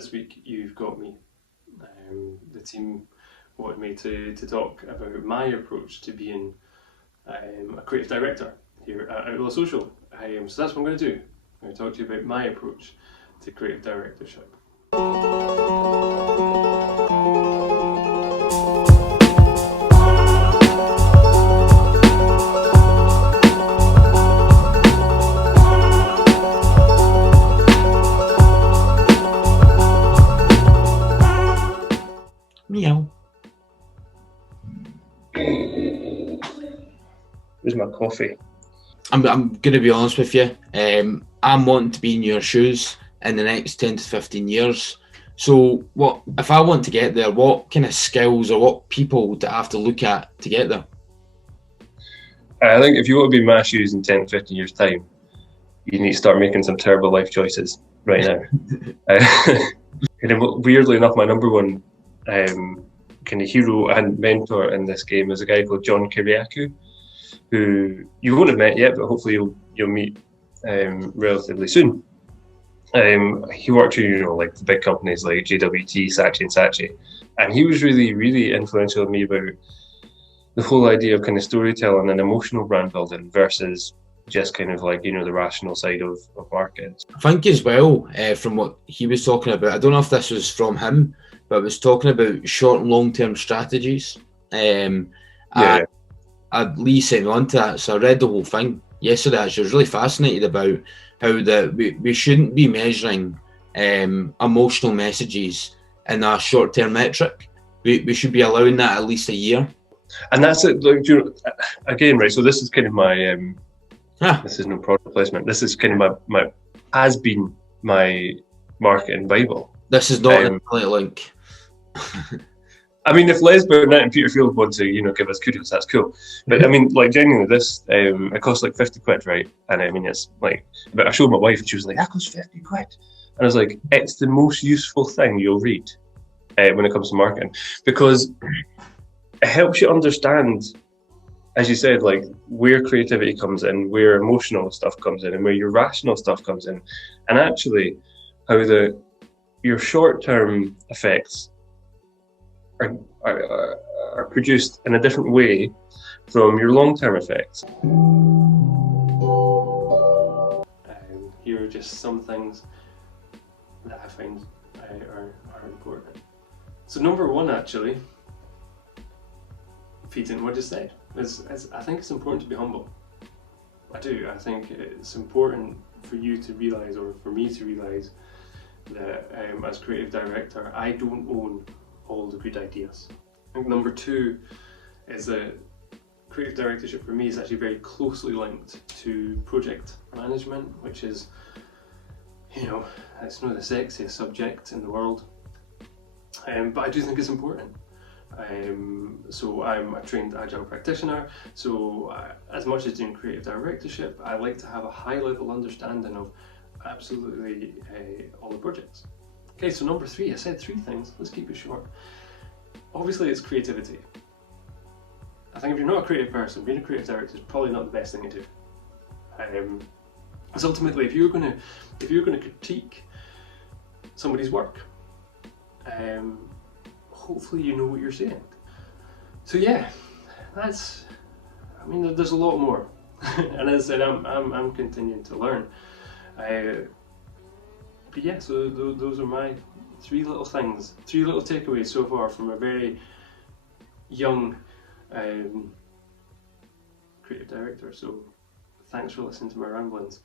this week you've got me. The team wanted me to talk about my approach to being a creative director here at Outlaw Social. So that's what I'm going to do. I'm going to talk to you about my approach to creative directorship. Meow. Where's my coffee? I'm going to be honest with you. I'm wanting to be in your shoes in the next 10 to 15 years. So what if I want to get there, what kind of skills or what people do I have to look at to get there? I think if you want to be in my shoes in 10 to 15 years' time, you need to start making some terrible life choices right now. Weirdly enough, my number one kind of hero and mentor in this game is a guy called John Kiriakou, who you won't have met yet, but hopefully you'll meet relatively soon. He worked for like the big companies like JWT, Saatchi and Saatchi, and he was really, really influential on me about the whole idea of kind of storytelling and emotional brand building versus just kind of like the rational side of marketing. I think as well, from what he was talking about, I don't know if this was from him, but it was talking about short and long-term strategies. Lee sent me on to that, so I read the whole thing yesterday. Actually, I was really fascinated about how we shouldn't be measuring emotional messages in a short-term metric. We should be allowing that at least a year. And that's it. Like, again, right? So this is kind of my this is no product placement. This is kind of my has been my marketing bible. This is not an affiliate link. I mean, if Les Burnett and Peter Field want to, give us kudos, that's cool. But I mean, like, genuinely, this it costs like 50 quid, right? And I mean, it's like, but I showed my wife and she was like, that costs 50 quid. And I was like, it's the most useful thing you'll read when it comes to marketing, because it helps you understand, as you said, like where creativity comes in, where emotional stuff comes in, and where your rational stuff comes in, and actually how your short-term effects are produced in a different way from your long-term effects. Here are just some things that I find are important. So number one, actually, feeds into what I just said. I think it's important to be humble. I do. I think it's important for you to realise, or for me to realise, that as creative director, I don't own all the good ideas. I think number two is that creative directorship for me is actually very closely linked to project management, which is, it's not the sexiest subject in the world, but I do think it's important. So I'm a trained agile practitioner, so as much as doing creative directorship, I like to have a high level understanding of absolutely all the projects. Okay, so number three, I said three things, let's keep it short. Obviously it's creativity. I think if you're not a creative person, being a creative director is probably not the best thing to do. Because ultimately, if you're going to critique somebody's work, hopefully you know what you're saying. So yeah, there's a lot more, and as I said, I'm continuing to learn. But yeah, so those are my three little takeaways so far from a very young creative director. So thanks for listening to my ramblings.